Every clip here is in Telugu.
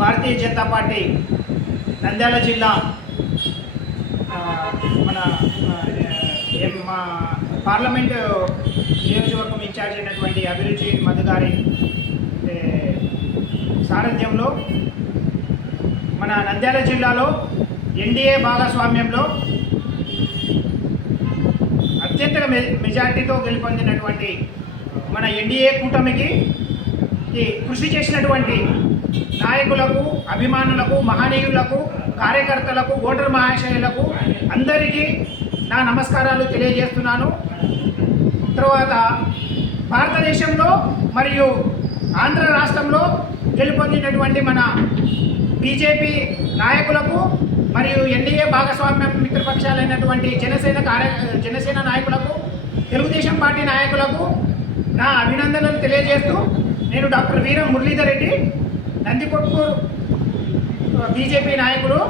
భారతీయ జనతా పార్టీ నంద్యాల జిల్లా మన మా పార్లమెంటు నియోజకవర్గం ఇన్ఛార్జ్ అయినటువంటి అభిరుచి మధు గారి సారథ్యంలో మన నంద్యాల జిల్లాలో ఎన్డీఏ భాగస్వామ్యంలో అత్యంత మెజార్టీతో గెలుపొందినటువంటి మన ఎన్డీఏ కూటమికి కృషి చేసినటువంటి నాయకులకు, అభిమానులకు, మహనీయులకు, కార్యకర్తలకు, ఓటర్ మహాశయులకు అందరికీ నా నమస్కారాలు తెలియజేస్తున్నాను. తర్వాత భారతదేశంలో మరియు ఆంధ్ర రాష్ట్రంలో గెలుపొందినటువంటి మన బీజేపీ నాయకులకు మరియు ఎన్డీఏ భాగస్వామ్య మిత్రపక్షాలైనటువంటి జనసేన నాయకులకు, తెలుగుదేశం పార్టీ నాయకులకు నా అభినందనలు తెలియజేస్తూ నేను డాక్టర్ వీరం మురళీధర్ రెడ్డి, నందికొట్కూరు బీజేపీ నాయకుడు.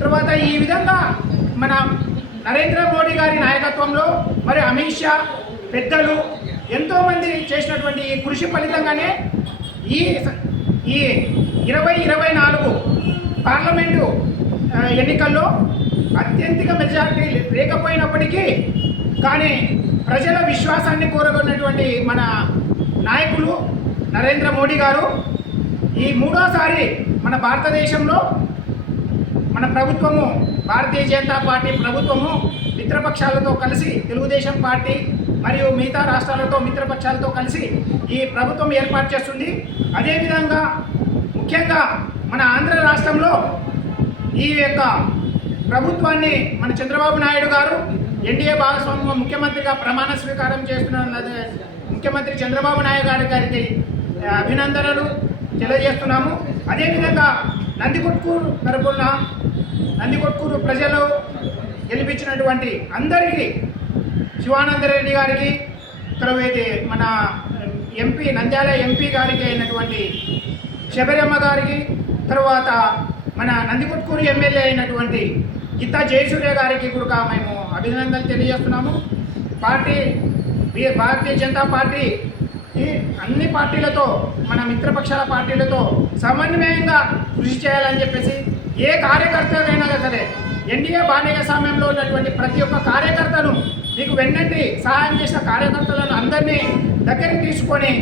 తర్వాత ఈ విధంగా మన నరేంద్ర మోడీ గారి నాయకత్వంలో మరి అమిత్ షా పెద్దలు ఎంతోమంది చేసినటువంటి ఈ కృషి ఫలితంగానే ఈ 2024 పార్లమెంటు ఎన్నికల్లో అత్యధిక మెజార్టీ లేకపోయినప్పటికీ కానీ ప్రజల విశ్వాసాన్ని కోరుకున్నటువంటి మన నాయకులు నరేంద్ర మోడీ గారు ఈ మూడోసారి మన భారతదేశంలో మన ప్రభుత్వము, భారతీయ జనతా పార్టీ ప్రభుత్వము మిత్రపక్షాలతో కలిసి, తెలుగుదేశం పార్టీ మరియు మిగతా రాష్ట్రాలతో మిత్రపక్షాలతో కలిసి ఈ ప్రభుత్వం ఏర్పాటు చేస్తుంది. అదేవిధంగా ముఖ్యంగా మన ఆంధ్ర రాష్ట్రంలో ఈ యొక్క ప్రభుత్వాన్ని మన చంద్రబాబు నాయుడు గారు ఎన్డీఏ భాగస్వామ్య ముఖ్యమంత్రిగా ప్రమాణ స్వీకారం చేస్తున్న ముఖ్యమంత్రి చంద్రబాబు నాయుడు గారికి అభినందనలు తెలియజేస్తున్నాము. అదేవిధంగా నందికొట్కూరు ప్రజలు గెలిపించినటువంటి అందరికీ, శివానందరెడ్డి గారికి, తర్వాత మన ఎంపీ నంద్యాల ఎంపీ గారికి అయినటువంటి శబరమ్మ గారికి, తర్వాత మన నందికొట్కూరు ఎమ్మెల్యే అయినటువంటి గీతా జయసూర్య గారికి కూడా మేము అభినందనలు తెలియజేస్తున్నాము. భారతీయ జనతా పార్టీ అన్ని పార్టీలతో, మన మిత్రపక్షాల పార్టీలతో సమన్వయంగా కృషి చేయాలని చెప్పేసి ఏ కార్యకర్తకైనా సరే ఎన్డీఏ భాగస్వామ్యంలో ఉన్నటువంటి ప్రతి ఒక్క కార్యకర్తను మీకు వెన్నంటి సహాయం చేసిన కార్యకర్తలను అందరినీ దగ్గరికి తీసుకొని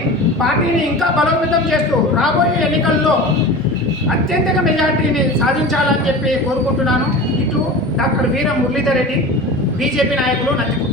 పార్టీని ఇంకా బలోపేతం చేస్తూ రాబోయే ఎన్నికల్లో అత్యంత మెజార్టీని సాధించాలని చెప్పి కోరుకుంటున్నాను. ఇట్లు డాక్టర్ వీరం మురళీధర్ రెడ్డి, బీజేపీ నాయకులు, నందికొట్కూరు.